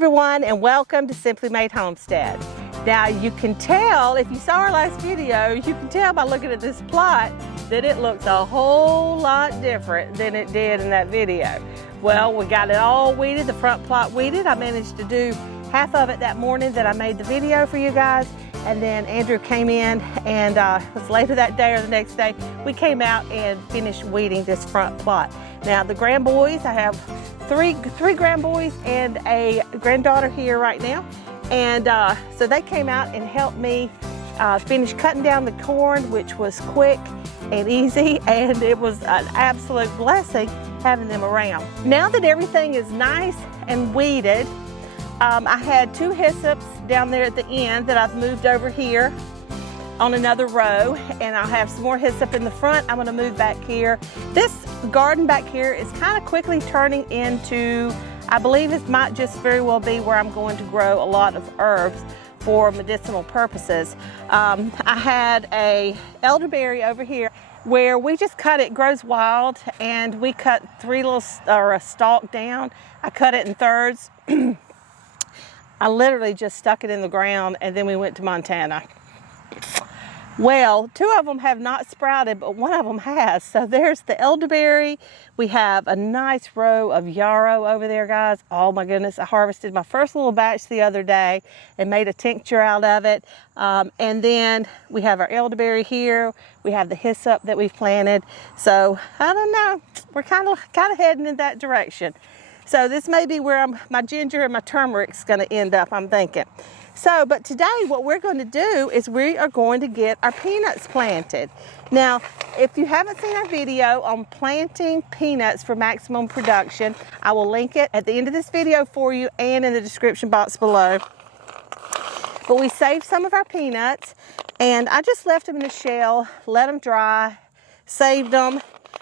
everyone, and welcome to Simply Made Homestead. Now you can tell, if you saw our last video, you can tell by looking at this plot that it looks a whole lot different than it did in that video. Well, we got it all weeded, the front plot weeded. I managed to do half of it that morning that I made the video for you guys. And then Andrew came in and it was later that day or the next day, we came out and finished weeding this front plot. Now the grandboys, I have three grandboys and a granddaughter here right now. And so they came out and helped me finish cutting down the corn, which was quick and easy, and it was an absolute blessing having them around. Now that everything is nice and weeded, I had two hyssops down there at the end that I've moved over here on another row, and I'll have some more hyssop in the front. I'm gonna move back here. This garden back here is kind of quickly turning into, I believe it might just very well be where I'm going to grow a lot of herbs for medicinal purposes. I had a elderberry over here where we just cut it, grows wild, and we cut a stalk down. I cut it in thirds. I literally just stuck it in the ground, and then we went to Montana. Well, two of them have not sprouted, but one of them has. So there's the elderberry. We have a nice row of yarrow over there, guys. Oh my goodness, I harvested my first little batch the other day and made a tincture out of it. And then we have our elderberry here. We have the hyssop that we've planted. So I don't know, we're kind of heading in that direction. So this may be where my ginger and my turmeric's gonna end up, I'm thinking. So, but today what we're going to do is we are going to get our peanuts planted. Now, if you haven't seen our video on planting peanuts for maximum production, I will link it at the end of this video for you and in the description box below. But we saved some of our peanuts, and I just left them in the shell, let them dry, saved them,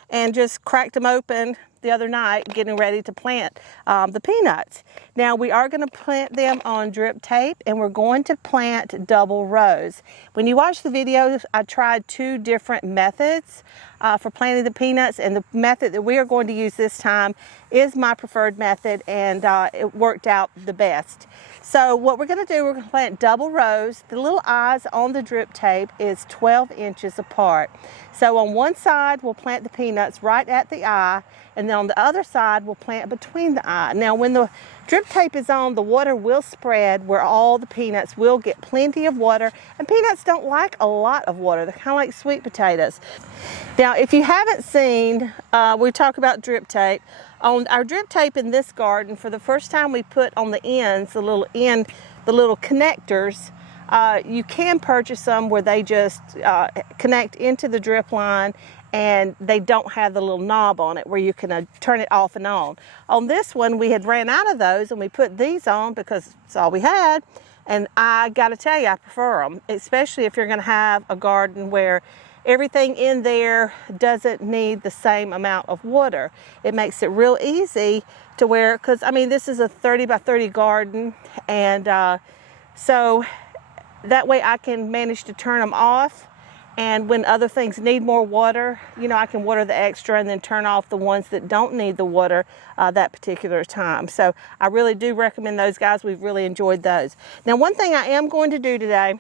and just cracked them open the other night getting ready to plant the peanuts. Now we are going to plant them on drip tape, and we're going to plant double rows. When you watch the video, I tried two different methods for planting the peanuts, and the method that we are going to use this time is my preferred method, and it worked out the best. So what we're going to do, we're going to plant double rows. The little eyes on the drip tape is 12 inches apart. So on one side, we'll plant the peanuts right at the eye, and then on the other side, we'll plant between the eye. Now, when the drip tape is on, the water will spread where all the peanuts will get plenty of water, and peanuts don't like a lot of water. They're kind of like sweet potatoes. Now, if you haven't seen, we talk about drip tape. On our drip tape in this garden, for the first time we put on the ends, the little connectors. You can purchase them where they just connect into the drip line, and they don't have the little knob on it where you can turn it off and on. On this one, we had ran out of those, and we put these on because it's all we had. And I gotta tell you, I prefer them, especially if you're gonna have a garden where everything in there doesn't need the same amount of water. It makes it real easy to where, because I mean, this is a 30 by 30 garden, and so that way I can manage to turn them off, and when other things need more water, you know, I can water the extra and then turn off the ones that don't need the water that particular time. So I really do recommend those, guys. We've really enjoyed those. Now, one thing I am going to do today,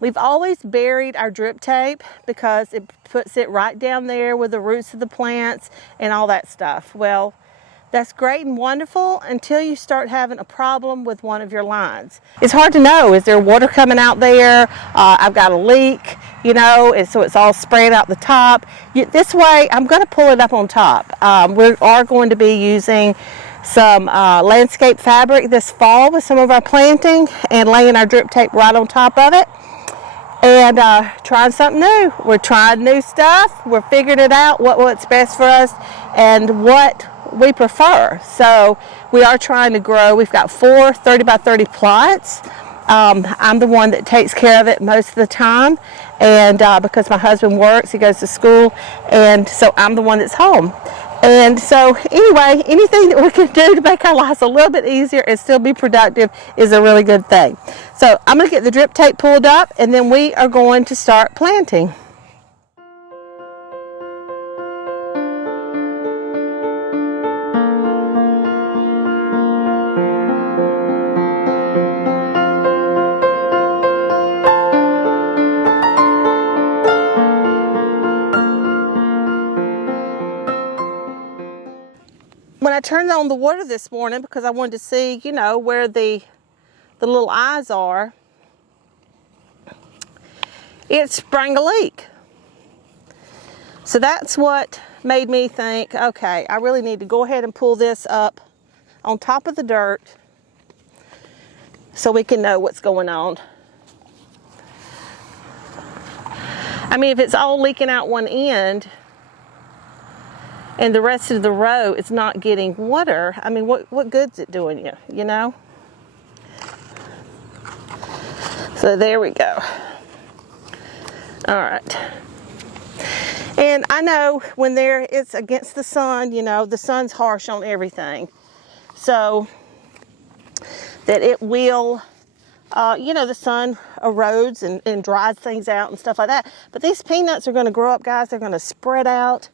we've always buried our drip tape because it puts it right down there with the roots of the plants and all that stuff. Well, that's great and wonderful until you start having a problem with one of your lines. It's hard to know, is there water coming out there? I've got a leak, you know, and so it's all spraying out the top. This way, I'm going to pull it up on top. We are going to be using some landscape fabric this fall with some of our planting and laying our drip tape right on top of it. And trying something new. We're trying new stuff. We're figuring it out, what's best for us and what we prefer. So we are trying to grow. We've got 4 30 by 30 plots. I'm the one that takes care of it most of the time, and because my husband works, he goes to school, and so I'm the one that's home. And so anyway, anything that we can do to make our lives a little bit easier and still be productive is a really good thing. So I'm going to get the drip tape pulled up, and then we are going to start planting. on the water this morning because I wanted to see, you know, where the little eyes are. It sprang a leak. So that's what made me think, okay, I really need to go ahead and pull this up on top of the dirt so we can know what's going on. I mean, if it's all leaking out one end and the rest of the row is not getting water, I mean, what good's it doing you, you know? So there we go. All right. And I know when it's against the sun, you know, the sun's harsh on everything. So that it will, you know, the sun erodes and dries things out and stuff like that. But these peanuts are going to grow up, guys. They're going to spread out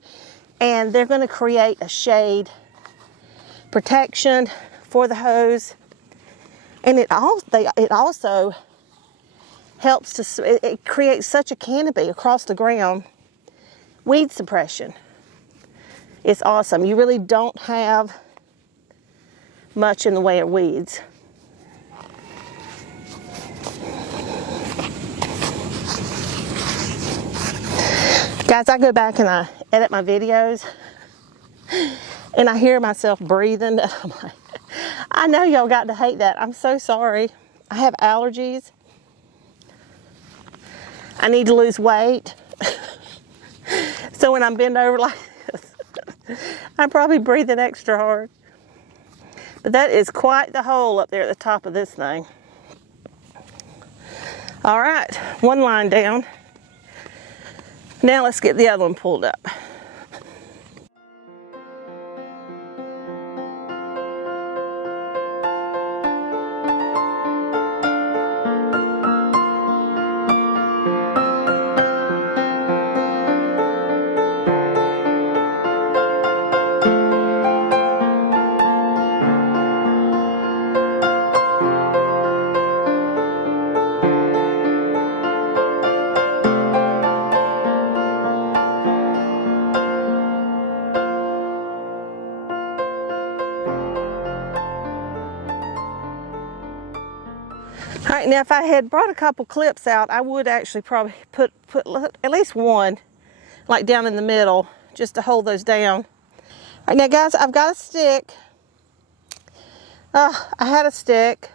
and they're going to create a shade protection for the hose. And it also helps to, it creates such a canopy across the ground. Weed suppression. It's awesome. You really don't have much in the way of weeds. Guys, I go back and I edit my videos and I hear myself breathing. I'm like, I know y'all got to hate that. I'm so sorry. I have allergies. I need to lose weight. So when I'm bent over like this, I'm probably breathing extra hard. But that is quite the hole up there at the top of this thing. All right, one line down. Now let's get the other one pulled up. All right, now if I had brought a couple clips out, I would actually probably put at least one, like down in the middle, just to hold those down. All right, now guys, I've got a stick. I had a stick.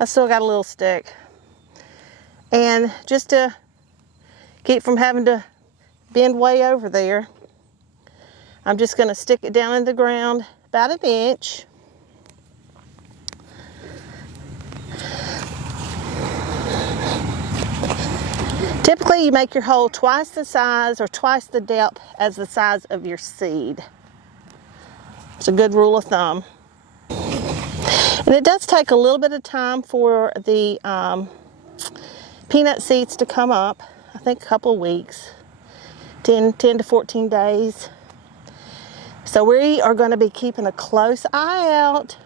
I still got a little stick. And just to keep from having to bend way over there, I'm just gonna stick it down in the ground about an inch. Typically, you make your hole twice the size or twice the depth as the size of your seed. It's a good rule of thumb. And it does take a little bit of time for the peanut seeds to come up. I think a couple of weeks, 10 to 14 days. So we are going to be keeping a close eye out.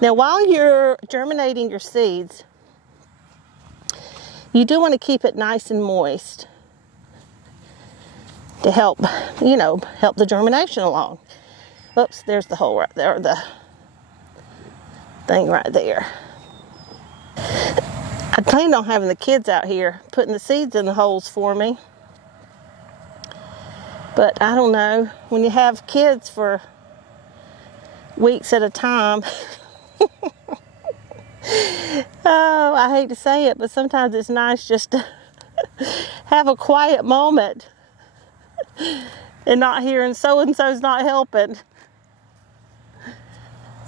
Now, while you're germinating your seeds, you do want to keep it nice and moist to help, you know, help the germination along. Oops, there's the hole right there, the thing right there. I planned on having the kids out here putting the seeds in the holes for me. But I don't know, when you have kids for weeks at a time, oh, I hate to say it, but sometimes it's nice just to have a quiet moment and not hearing so-and-so's not helping,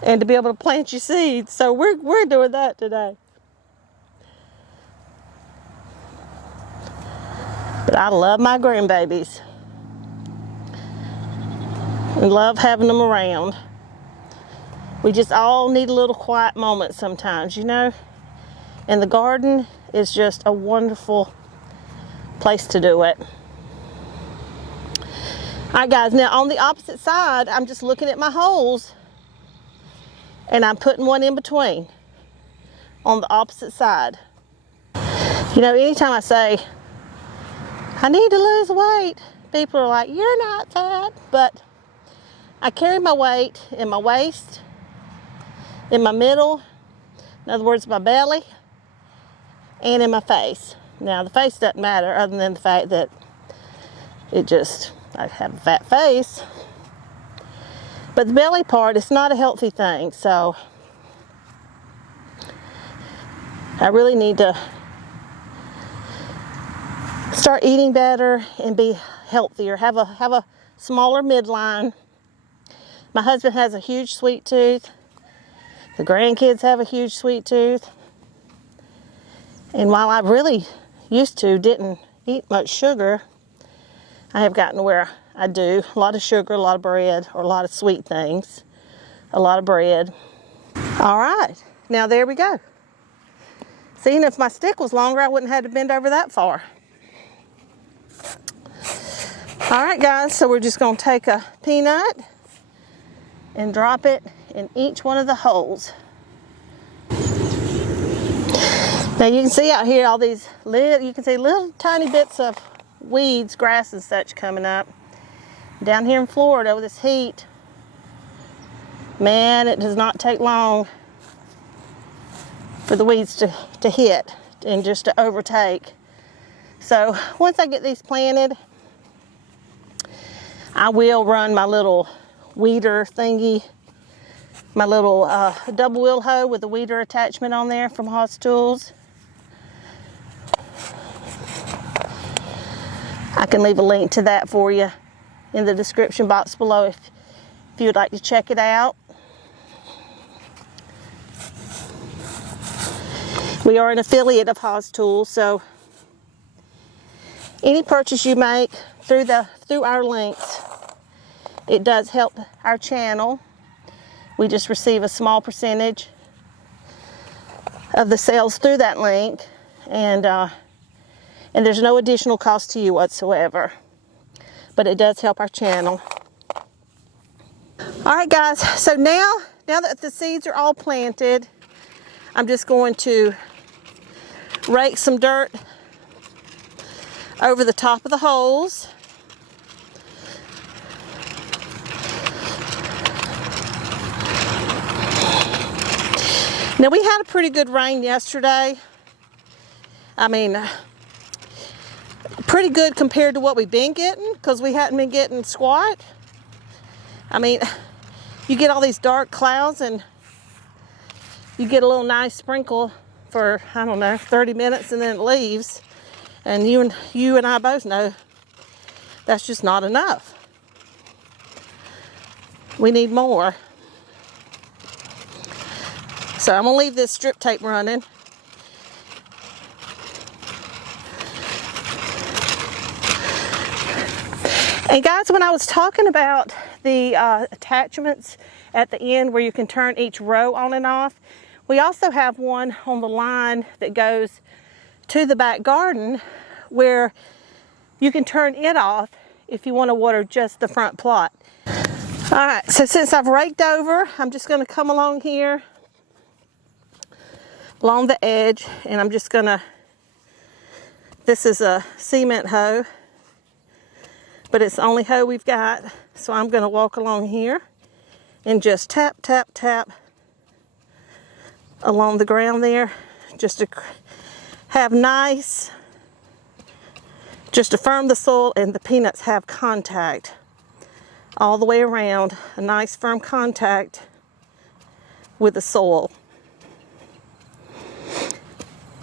and to be able to plant your seeds. So we're doing that today. But I love my grandbabies and love having them around. We just all need a little quiet moment sometimes, you know? And the garden is just a wonderful place to do it. All right, guys, now on the opposite side, I'm just looking at my holes and I'm putting one in between on the opposite side. You know, anytime I say, I need to lose weight, people are like, you're not fat, but I carry my weight in my waist, in my middle, in other words, my belly, and in my face. Now, the face doesn't matter other than the fact that I have a fat face. But the belly part is not a healthy thing, so I really need to start eating better and be healthier, have a smaller midline. My husband has a huge sweet tooth. The grandkids have a huge sweet tooth. And while I really used to didn't eat much sugar, I have gotten to where I do a lot of sugar, a lot of bread, or a lot of sweet things, a lot of bread. All right, now there we go. See, and if my stick was longer, I wouldn't have to bend over that far. All right, guys, so we're just gonna take a peanut and drop it in each one of the holes. Now you can see out here all these little tiny bits of weeds, grass and such coming up. Down here in Florida with this heat, man, it does not take long for the weeds to hit and just to overtake. So once I get these planted, I will run my little weeder thingy, my little double wheel hoe with the weeder attachment on there from Haas Tools. I can leave a link to that for you in the description box below if you would like to check it out. We are an affiliate of Haas Tools, so any purchase you make through our links, it does help our channel. We just receive a small percentage of the sales through that link, and there's no additional cost to you whatsoever, but it does help our channel. All right, guys, so now that the seeds are all planted, I'm just going to rake some dirt over the top of the holes. Now, we had a pretty good rain yesterday. I mean, pretty good compared to what we've been getting, because we hadn't been getting squat. I mean, you get all these dark clouds and you get a little nice sprinkle for, I don't know, 30 minutes and then it leaves. And you and I both know that's just not enough. We need more. So I'm gonna leave this strip tape running. And guys, when I was talking about the attachments at the end where you can turn each row on and off, we also have one on the line that goes to the back garden where you can turn it off if you want to water just the front plot. All right, so since I've raked over, I'm just going to come along here along the edge, and I'm just going to, this is a cement hoe, but it's the only hoe we've got, so I'm going to walk along here and just tap, tap, tap along the ground there, just to have nice, just to firm the soil and the peanuts have contact all the way around, a nice firm contact with the soil.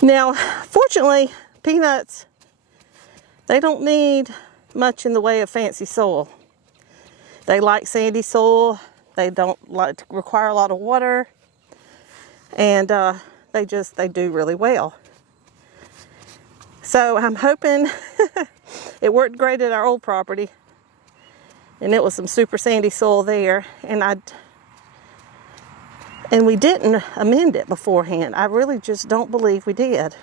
Now, fortunately, peanuts, they don't need much in the way of fancy soil. They like sandy soil. They don't like to require a lot of water, and they do really well. So I'm hoping it worked great at our old property, and it was some super sandy soil there, and we didn't amend it beforehand. I really just don't believe we did.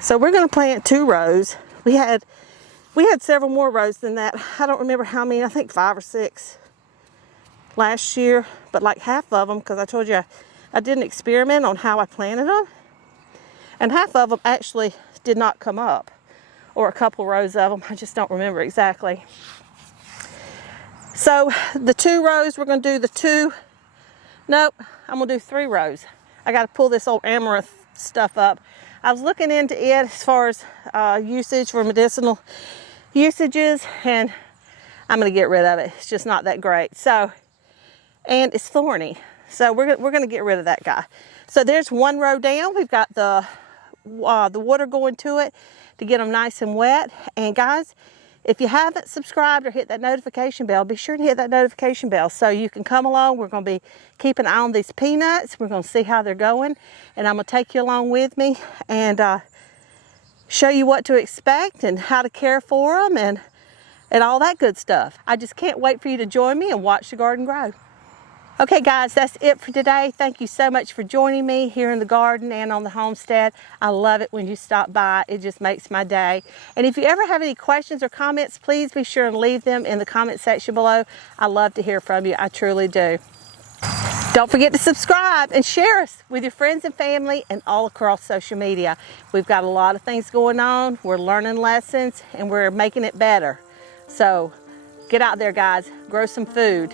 So we're going to plant 2 rows. We had several more rows than that. I don't remember how many. I think 5 or 6 last year, but like half of them, because I told you I did an experiment on how I planted them, and half of them actually did not come up, or a couple rows of them. I just don't remember exactly. So the 2 rows, we're gonna do the 2, nope, I'm gonna do 3 rows. I gotta pull this old amaranth stuff up. I was looking into it as far as usage for medicinal usages, and I'm gonna get rid of it. It's just not that great. So, and it's thorny. So we're gonna get rid of that guy. So there's 1 row down. We've got the water going to it to get them nice and wet. And guys, if you haven't subscribed or hit that notification bell, be sure to hit that notification bell so you can come along. We're going to be keeping an eye on these peanuts. We're going to see how they're going, and I'm going to take you along with me and show you what to expect and how to care for them and all that good stuff. I just can't wait for you to join me and watch the garden grow. Okay guys, that's it for today. Thank you so much for joining me here in the garden and on the homestead. I love it when you stop by. It just makes my day. And if you ever have any questions or comments, please be sure and leave them in the comment section below. I love to hear from you. I truly do. Don't forget to subscribe and share us with your friends and family and all across social media. We've got a lot of things going on. We're learning lessons and we're making it better. So get out there guys, grow some food.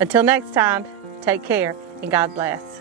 Until next time, take care and God bless.